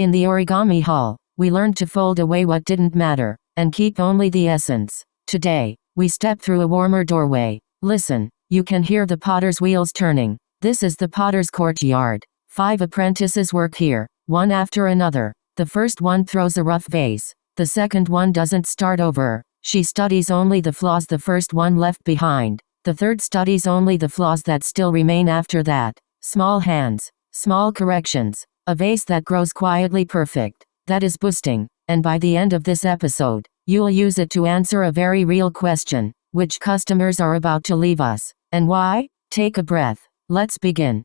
In the origami hall, we learned to fold away what didn't matter, and keep only the essence. Today, we step through a warmer doorway. Listen, you can hear the potter's wheels turning. This is the potter's courtyard. 5 apprentices work here, one after another. The first one throws a rough vase. The second one doesn't start over. She studies only the flaws the first one left behind. The third studies only the flaws that still remain after that. Small hands, small corrections, a vase that grows quietly perfect. That is boosting, and by the end of this episode, you'll use it to answer a very real question. Which customers are about to leave us, and why? Take a breath. Let's begin.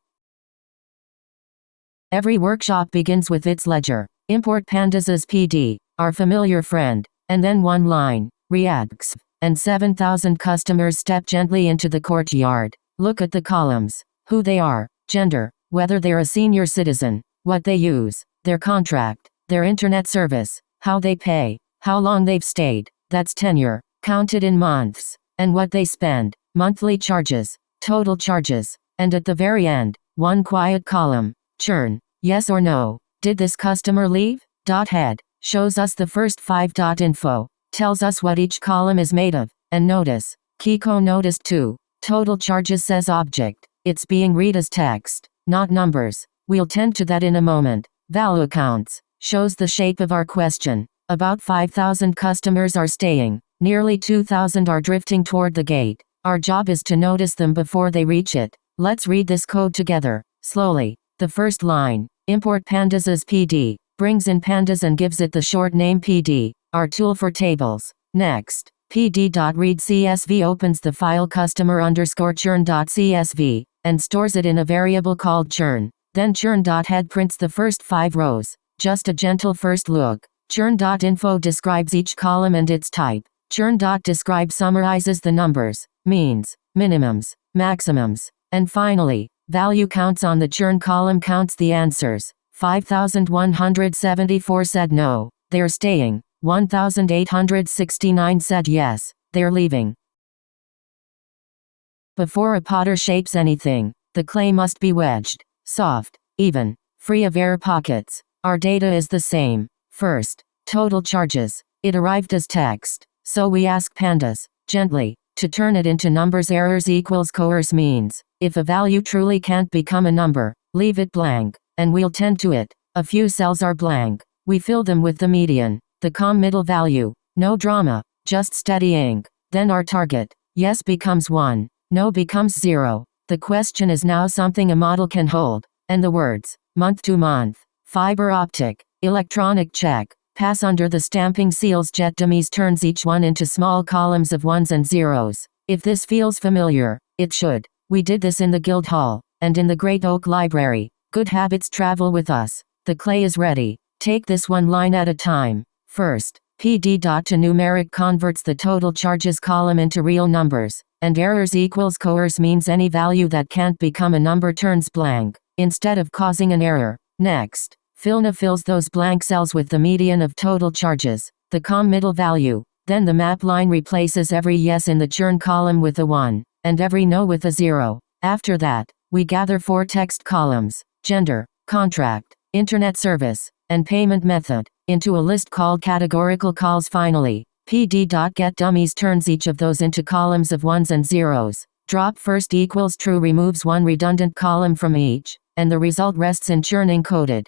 Every workshop begins with its ledger. Import Pandas as PD, our familiar friend, and then one line, reacts, and 7,000 customers step gently into the courtyard. Look at the columns, who they are, gender, whether they're a senior citizen, what they use, their contract, their internet service, how they pay, how long they've stayed, that's tenure, counted in months, and what they spend, monthly charges, total charges, and at the very end, one quiet column, churn, yes or no, did this customer leave? Head, shows us the first 5. Info, tells us what each column is made of, and notice, Kiko noticed too, total charges says object, it's being read as text, not numbers, we'll tend to that in a moment. Value counts, shows the shape of our question, about 5,000 customers are staying, nearly 2,000 are drifting toward the gate, our job is to notice them before they reach it. Let's read this code together, slowly. The first line, import Pandas as PD, brings in Pandas and gives it the short name PD, our tool for tables. Next, pd.readCSV opens the file customer_churn.csv, and stores it in a variable called churn. Then churn.head prints the first 5 rows, just a gentle first look. Churn.info describes each column and its type. Churn.describe summarizes the numbers, means, minimums, maximums, and finally, value counts on the churn column counts the answers. 5,174 said no, they're staying. 1,869 said yes, they're leaving. Before a potter shapes anything, the clay must be wedged, soft, even, free of air pockets. Our data is the same. First, total charges. It arrived as text, so we ask Pandas, gently, to turn it into numbers. Errors equals coerce means, if a value truly can't become a number, leave it blank, and we'll tend to it. A few cells are blank. We fill them with the median, the middle value. No drama, just steady ink. Then our target, yes becomes 1, no becomes 0. The question is now something a model can hold, and the words, month to month, fiber optic, electronic check, pass under the stamping seals. Jet dummies turns each one into small columns of 1s and 0s. If this feels familiar, it should. We did this in the guild hall, and in the Great Oak Library. Good habits travel with us. The clay is ready. Take this one line at a time. First, pd.toNumeric converts the total charges column into real numbers, and errors equals coerce means any value that can't become a number turns blank, instead of causing an error. Next, Filna fills those blank cells with the median of total charges, the middle value. Then the map line replaces every yes in the churn column with a 1, and every no with a 0. After that, we gather 4 text columns, gender, contract, internet service, and payment method, into a list called categorical calls. Finally, pd.getDummies turns each of those into columns of 1s and 0s. Drop first equals true removes one redundant column from each, and the result rests in churn encoded.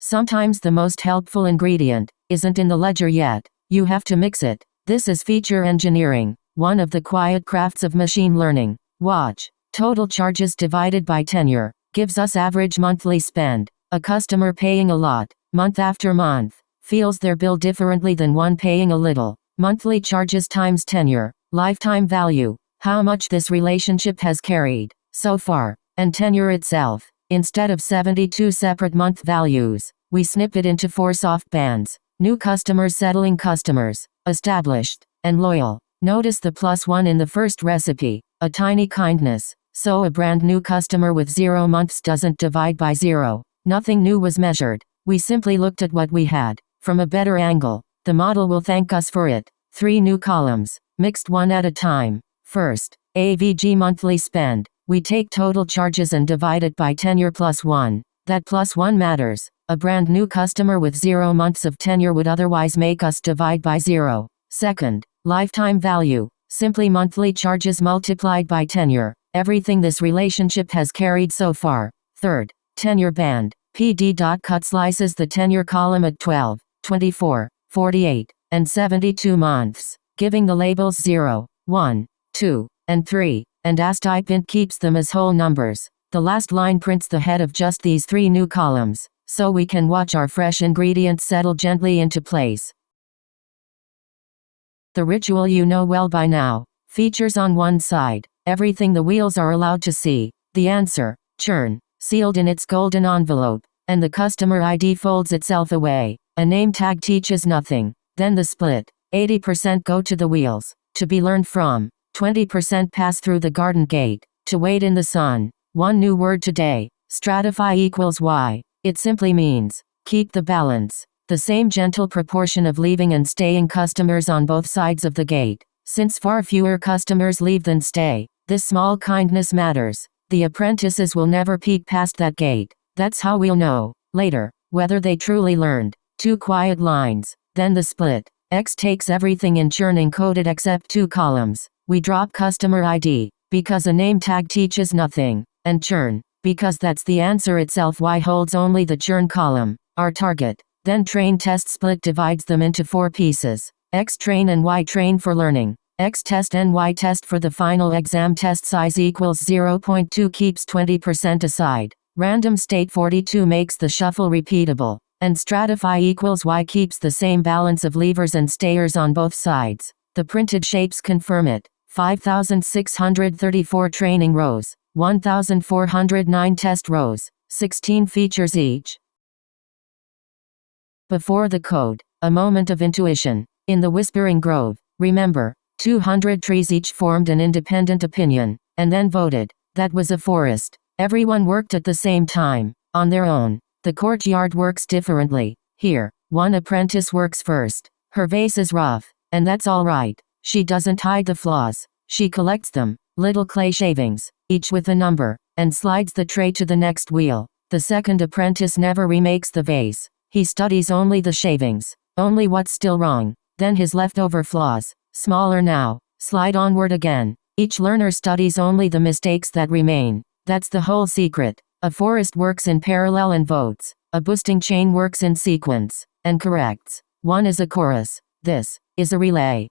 Sometimes the most helpful ingredient isn't in the ledger yet. You have to mix it. This is feature engineering, one of the quiet crafts of machine learning. Watch. Total charges divided by tenure gives us average monthly spend. A customer paying a lot, month after month, feels their bill differently than one paying a little. Monthly charges times tenure, lifetime value, how much this relationship has carried so far, and tenure itself. Instead of 72 separate month values, we snip it into 4 soft bands. New customers, settling customers, established, and loyal. Notice the +1 in the first recipe, a tiny kindness. So a brand new customer with 0 months doesn't divide by 0. Nothing new was measured. We simply looked at what we had. From a better angle, the model will thank us for it. 3 new columns, mixed one at a time. First, AVG monthly spend. We take total charges and divide it by tenure +1. That +1 matters. A brand new customer with 0 months of tenure would otherwise make us divide by 0. Second, lifetime value. Simply monthly charges multiplied by tenure. Everything this relationship has carried so far. Third, tenure band. PD.cut slices the tenure column at 12, 24, 48, and 72 months, giving the labels 0, 1, 2, and 3, and ASTIPENT keeps them as whole numbers. The last line prints the head of just these 3 new columns, so we can watch our fresh ingredients settle gently into place. The ritual you know well by now. Features on one side, everything the wheels are allowed to see. The answer, churn, sealed in its golden envelope, and the customer ID folds itself away. A name tag teaches nothing. Then the split. 80% go to the wheels, to be learned from. 20% pass through the garden gate, to wait in the sun. One new word today. Stratify equals Y. It simply means, keep the balance. The same gentle proportion of leaving and staying customers on both sides of the gate. Since far fewer customers leave than stay, this small kindness matters. The apprentices will never peek past that gate. That's how we'll know, later, whether they truly learned. 2 quiet lines, then the split. X takes everything in churn encoded except 2 columns. We drop customer ID, because a name tag teaches nothing, and churn, because that's the answer itself. Y holds only the churn column, our target. Then train test split divides them into 4 pieces. X train and Y train for learning. X test and Y test for the final exam. Test size equals 0.2 keeps 20% aside. Random state 42 makes the shuffle repeatable. And stratify equals Y keeps the same balance of leavers and stayers on both sides. The printed shapes confirm it. 5,634 training rows. 1,409 test rows. 16 features each. Before the code, a moment of intuition. In the Whispering Grove, remember, 200 trees each formed an independent opinion, and then voted. That was a forest. Everyone worked at the same time, on their own. The courtyard works differently. Here, one apprentice works first. Her vase is rough, and that's all right. She doesn't hide the flaws. She collects them, little clay shavings, each with a number, and slides the tray to the next wheel. The second apprentice never remakes the vase. He studies only the shavings, only what's still wrong. Then his leftover flaws, smaller now, slide onward again. Each learner studies only the mistakes that remain. That's the whole secret. A forest works in parallel and votes. A boosting chain works in sequence, and corrects. One is a chorus. This is a relay.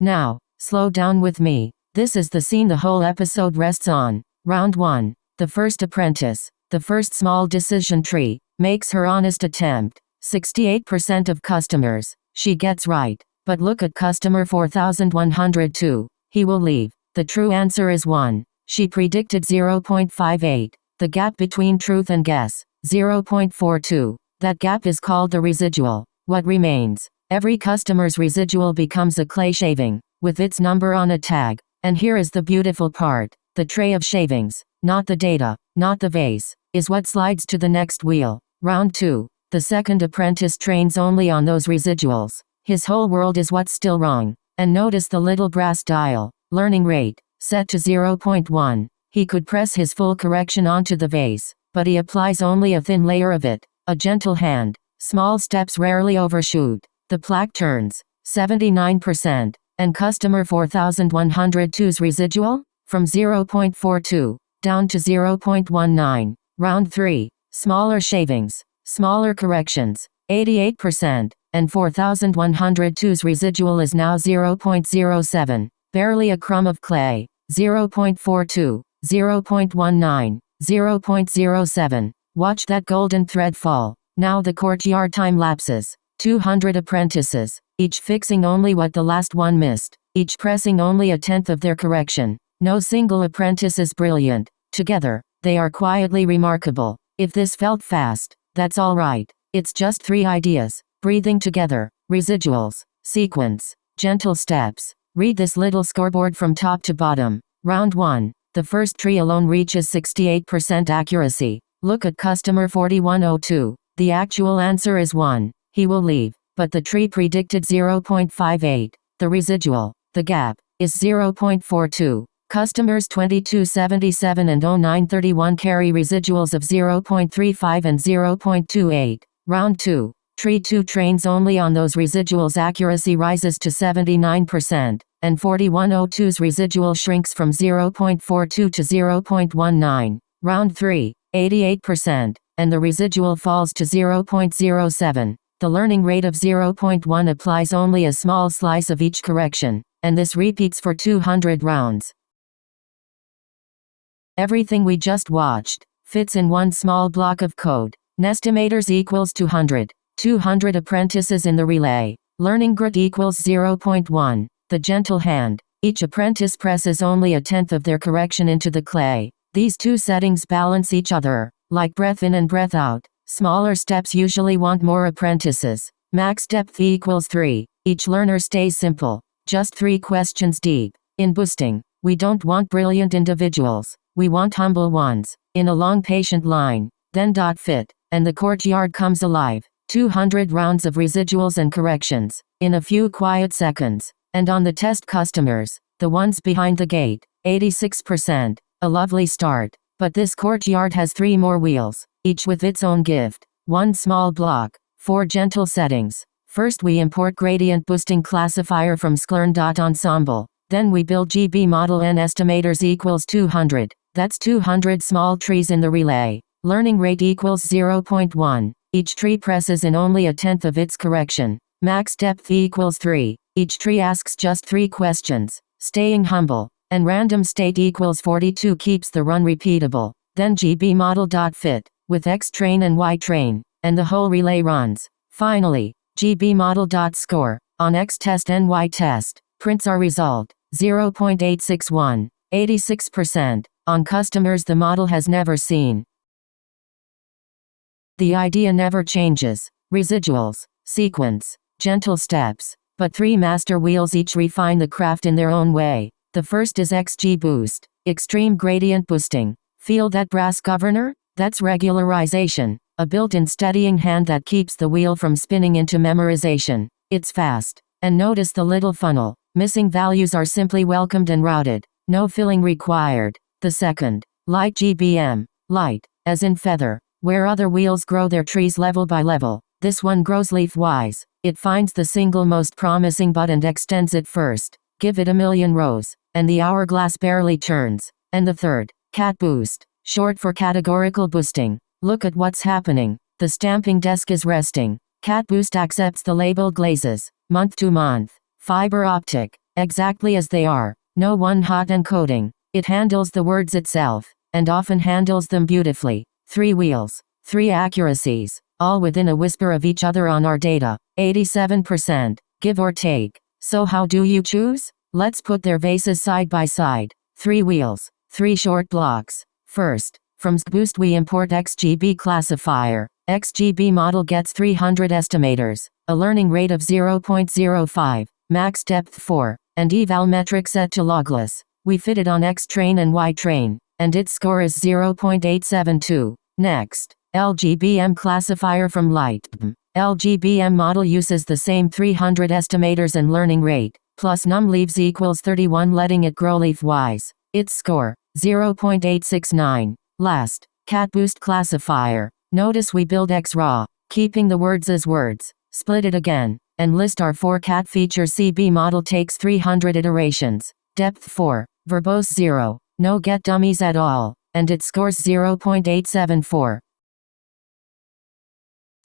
Now, slow down with me. This is the scene the whole episode rests on. Round 1. The first apprentice, the first small decision tree, makes her honest attempt. 68% of customers, she gets right. But look at customer 4102. He will leave. The true answer is 1. She predicted 0.58. The gap between truth and guess, 0.42. That gap is called the residual. What remains? Every customer's residual becomes a clay shaving, with its number on a tag. And here is the beautiful part. The tray of shavings, not the data, not the vase, is what slides to the next wheel. Round 2. The second apprentice trains only on those residuals. His whole world is what's still wrong. And notice the little brass dial, learning rate, set to 0.1. He could press his full correction onto the vase, but he applies only a thin layer of it, a gentle hand. Small steps rarely overshoot. The plaque turns, 79%, and customer 4102's residual? From 0.42, down to 0.19. Round 3. Smaller shavings, smaller corrections, 88%, and 4102's residual is now 0.07, barely a crumb of clay, 0.42, 0.19, 0.07. Watch that golden thread fall. Now the courtyard time lapses. 200 apprentices, each fixing only what the last one missed, each pressing only a tenth of their correction. No single apprentice is brilliant. Together, they are quietly remarkable. If this felt fast, that's all right. It's just 3 ideas, breathing together, residuals, sequence, gentle steps. Read this little scoreboard from top to bottom. Round 1. The first tree alone reaches 68% accuracy. Look at customer 4102. The actual answer is 1. He will leave, but the tree predicted 0.58. The residual, the gap, is 0.42. Customers 2277 and 0931 carry residuals of 0.35 and 0.28. Round 2. Tree 2 trains only on those residuals. Accuracy rises to 79%, and 4102's residual shrinks from 0.42 to 0.19. Round 3. 88%, and the residual falls to 0.07. The learning rate of 0.1 applies only a small slice of each correction, and this repeats for 200 rounds. Everything we just watched fits in one small block of code. Nestimators equals 200. 200 apprentices in the relay. Learning grit equals 0.1. The gentle hand. Each apprentice presses only 1/10 of their correction into the clay. These two settings balance each other, like breath in and breath out. Smaller steps usually want more apprentices. Max depth equals 3. Each learner stays simple, just 3 questions deep. In boosting, we don't want brilliant individuals. We want humble ones, in a long patient line. Then .fit, and the courtyard comes alive. 200 rounds of residuals and corrections, in a few quiet seconds. And on the test customers, the ones behind the gate, 86%. A lovely start. But this courtyard has 3 more wheels, each with its own gift. 1 small block, 4 gentle settings. First we import gradient boosting classifier from sklearn.ensemble. Then we build GB model n estimators equals 200. That's 200 small trees in the relay. Learning rate equals 0.1. Each tree presses in only 1/10 of its correction. Max depth equals 3. Each tree asks just 3 questions. Staying humble. And random state equals 42 keeps the run repeatable. Then GB model.fit, with X train and Y train, and the whole relay runs. Finally, GB model.score, on X test and Y test, prints our result, 0.861, 86%, on customers the model has never seen. The idea never changes. Residuals, sequence, gentle steps, but 3 master wheels each refine the craft in their own way. The first is XG boost, extreme gradient boosting. Feel that brass governor? That's regularization, a built-in steadying hand that keeps the wheel from spinning into memorization. It's fast. And notice the little funnel. Missing values are simply welcomed and routed. No filling required. The second, light GBM, light, as in feather. Where other wheels grow their trees level by level, this one grows leaf-wise. It finds the single most promising bud and extends it first. Give it 1,000,000 rows, and the hourglass barely turns. And the third, cat boost, short for categorical boosting. Look at what's happening. The stamping desk is resting. Cat boost accepts the labeled glazes, month to month. Fiber optic, exactly as they are. No one hot encoding. It handles the words itself, and often handles them beautifully. 3 wheels, 3 accuracies, all within a whisper of each other on our data. 87%, give or take. So how do you choose? Let's put their vases side by side. 3 wheels, 3 short blocks. First, from XGBoost we import XGB classifier. XGB model gets 300 estimators, a learning rate of 0.05, max depth 4, and eval metric set to logless. We fit it on X train and Y train, and its score is 0.872. Next, LGBM classifier from LightBM. LGBM model uses the same 300 estimators and learning rate, plus num leaves equals 31 letting it grow leaf-wise. Its score, 0.869. Last, cat boost classifier. Notice we build X raw, keeping the words as words. Split it again, and list our 4 cat features. CB model takes 300 iterations. Depth 4, verbose 0, no get dummies at all, and it scores 0.874.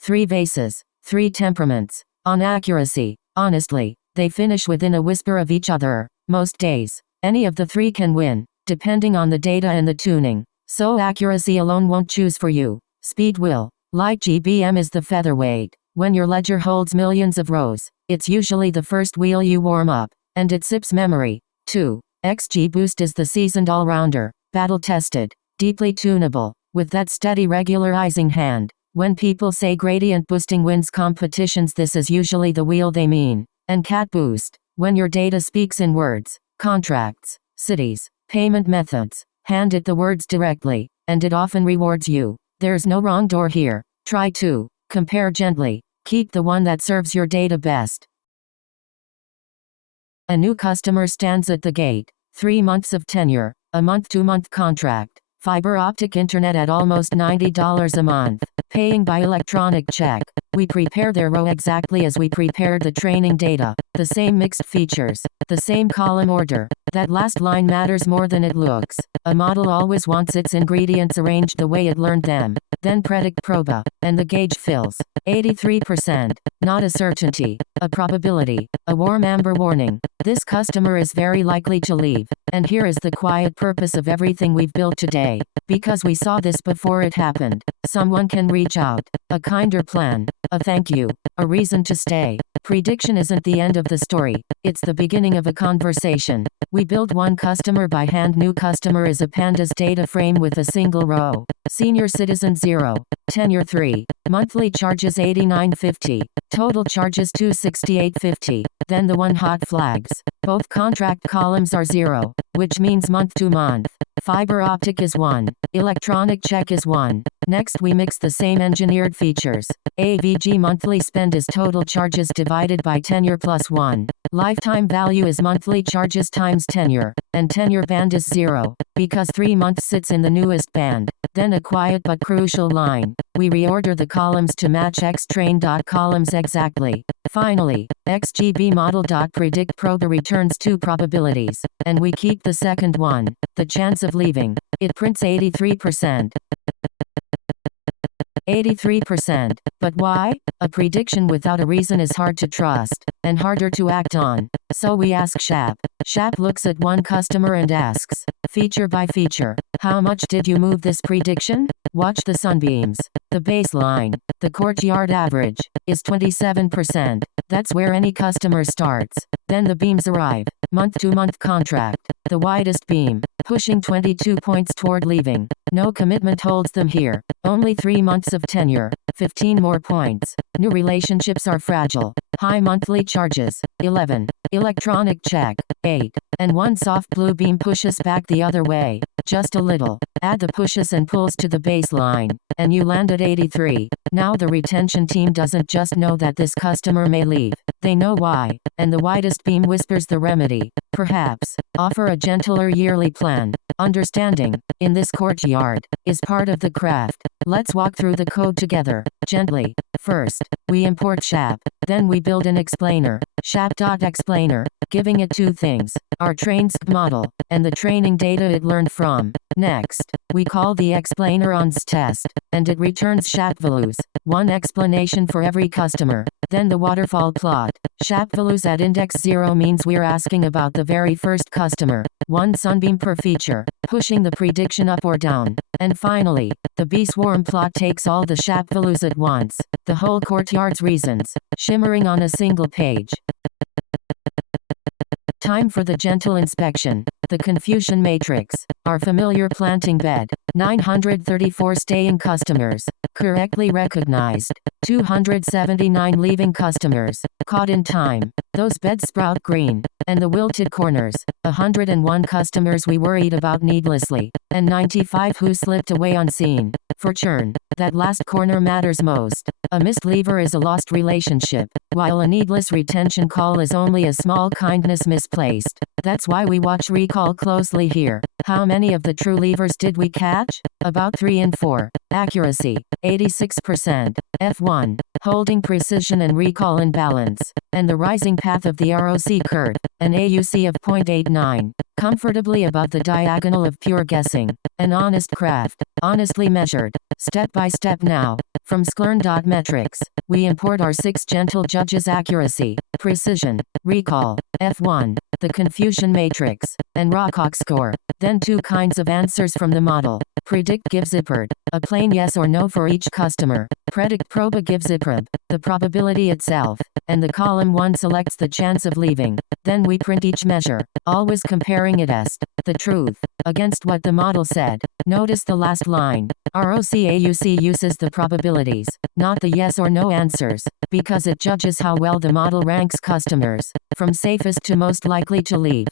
3 vases, 3 temperaments. On accuracy, honestly, they finish within a whisper of each other. Most days, any of the 3 can win, depending on the data and the tuning. So accuracy alone won't choose for you. Speed will. Light GBM is the featherweight. When your ledger holds millions of rows, it's usually the first wheel you warm up, and it sips memory. 2. XGBoost is the seasoned all-rounder, battle-tested, deeply tunable, with that steady regularizing hand. When people say gradient boosting wins competitions, this is usually the wheel they mean. And cat boost, when your data speaks in words, contracts, cities, payment methods, hand it the words directly, and it often rewards you. There's no wrong door here. Try to compare gently. Keep the one that serves your data best. A new customer stands at the gate. 3 months of tenure, a month-to-month contract. Fiber optic internet at almost $90 a month. Paying by electronic check. We prepare their row exactly as we prepared the training data. The same mixed features. The same column order. That last line matters more than it looks. A model always wants its ingredients arranged the way it learned them. Then predict proba. And the gauge fills. 83%. Not a certainty. A probability. A warm amber warning. This customer is very likely to leave. And here is the quiet purpose of everything we've built today. Because we saw this before it happened. Someone can reach out. A kinder plan. A thank you. A reason to stay. Prediction isn't the end of the story. It's the beginning of a conversation. We built one customer by hand. New customer is a Pandas data frame with a single row. Senior citizen 0. Tenure 3. Monthly charges $89.50. Total charges $268.50. Then the one hot flags. Both contract columns are 0, which means month to month. Fiber optic is 1. Electronic check is 1. Next we mix the same engineered features. AVG monthly spend is total charges divided by tenure plus 1. Lifetime value is monthly charges times tenure. And tenure band is 0, because 3 months sits in the newest band. Then a quiet but crucial line. We reorder the columns to match xtrain.columns exactly. Finally, XGB model.predict proba returns 2 probabilities. And we keep the second one. The chance of leaving. It prints 83%. 83%. But why? A prediction without a reason is hard to trust, and harder to act on. So we ask SHAP. SHAP looks at one customer and asks, feature by feature, how much did you move this prediction? Watch the sunbeams. The baseline, the courtyard average, is 27%. That's where any customer starts. Then the beams arrive. Month-to-month contract. The widest beam, pushing 22 points toward leaving. No commitment holds them here. Only 3 months of tenure. 15 more points. New relationships are fragile. High monthly charges. 11. Electronic check. 8. And one soft blue beam pushes back the other way. Just a little. Add the pushes and pulls to the baseline. And you land at 83. Now the retention team doesn't just know that this customer may leave. They know why. And the widest beam whispers the remedy. Perhaps. Offer a gentler yearly plan. Understanding, in this courtyard, is part of the craft. Let's walk through the code together. Gently. First, we import SHAP. Then we build an explainer. SHAP.explainer. Giving it 2 things. Our trained model. And the training data it learned from. Next, we call the explainer on's test. And it returns SHAP values. 1 explanation for every customer. Then the waterfall plot. SHAP values at index 0 means we're asking about the very first customer. 1 sunbeam per feature. Pushing the prediction up or down. And finally, the bee swarm plot takes all the SHAP values at once. The whole courtyard's reasons. Shimmering on a single page. Time for the gentle inspection. The confusion matrix. Our familiar planting bed. 934 staying customers. Correctly recognized. 279 leaving customers. Caught in time. Those beds sprout green. And the wilted corners. 101 customers we worried about needlessly. And 95 who slipped away unseen. For churn, that last corner matters most. A missed lever is a lost relationship, while a needless retention call is only a small kindness misplaced. That's why we watch recall closely here. How many of the true levers did we catch? About 3 in 4. Accuracy, 86%. F1, holding precision and recall in balance. And the rising path of the ROC curve, an AUC of 0.89. Comfortably above the diagonal of pure guessing. An honest craft, honestly measured. Step by step now. From Sklern.metrics, we import our 6 gentle judges: accuracy, precision, recall, F1, the confusion matrix, and Rockock score. Then 2 kinds of answers from the model. Predict gives IPRD, a plain yes or no for each customer. Predict proba gives IPRB, the probability itself, and the column 1 selects the chance of leaving. Then we print each measure, always comparing it as the truth against what the model said. Notice the last line. ROCAUC uses the probabilities, not the yes or no answers, because it judges how well the model ranks customers, from safest to most likely to leave.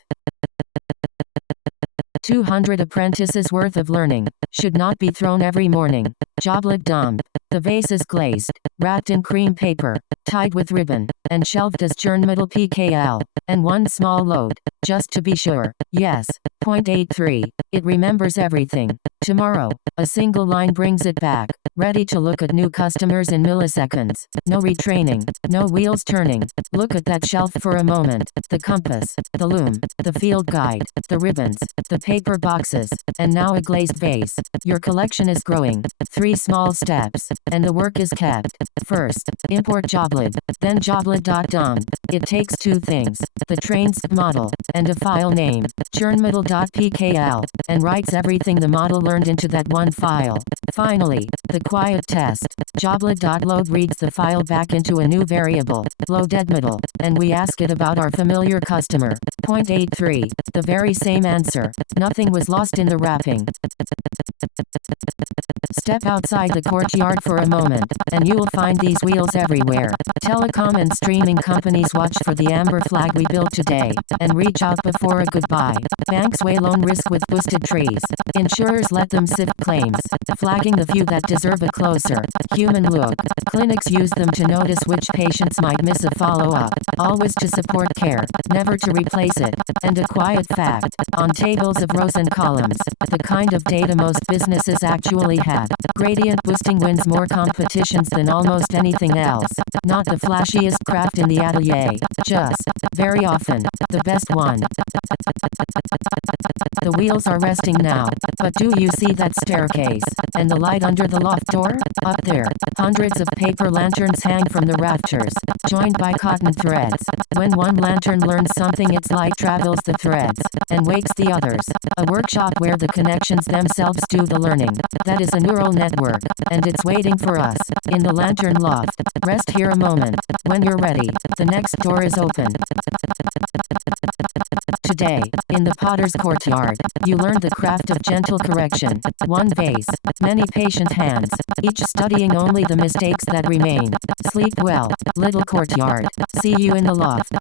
200 apprentices worth of learning should not be thrown every morning. Joblib dump. The vase is glazed, wrapped in cream paper, tied with ribbon, and shelved as Churnmiddle PKL. And one small load, just to be sure. Yes. Point 83. It remembers everything. Tomorrow, a single line brings it back, ready to look at new customers in milliseconds. No retraining, no wheels turning. Look at that shelf for a moment. The compass, the loom, the field guide, the ribbons, the paper boxes, and now a glazed vase. Your collection is growing. 3 small steps, and the work is kept. First, import Joblib, then joblib.dump. It takes 2 things, the trained model, and a file name, churnmiddle.pkl, and writes everything the model learned into that one file. Finally, the quiet test, joblib.load reads the file back into a new variable, loadedmiddle, and we ask it about our familiar customer. Point 83, the very same answer. Nothing was lost in the wrapping. Step outside the courtyard for a moment, and you'll find these wheels everywhere. Telecom and streaming companies watch for the amber flag we built today, and reach out before a goodbye. Banks weigh loan risk with boosted trees. Insurers let them sift claims, flagging the few that deserve a closer, human look. Clinics use them to notice which patients might miss a follow-up, always to support care, never to replace it. And a quiet fact, on tables of rows and columns, the kind of data most businesses actually have. Gradient boosting wins more competitions than almost anything else. Not the flashiest craft in the atelier, just, very often, the best one. The wheels are resting now, but do you see that staircase, and the light under the loft door? Up there, hundreds of paper lanterns hang from the rafters, joined by cotton threads. When one lantern learns something, its light travels the threads, and wakes the others. A workshop where the connections themselves do the learning. That is a neural network, and it's waiting for us, in the lantern loft. Rest here a moment. When you're ready, the next door is open. Today, in the potter's courtyard, you learned the craft of gentle correction. One vase, many patient hands, each studying only the mistakes that remain. Sleep well, little courtyard. See you in the loft.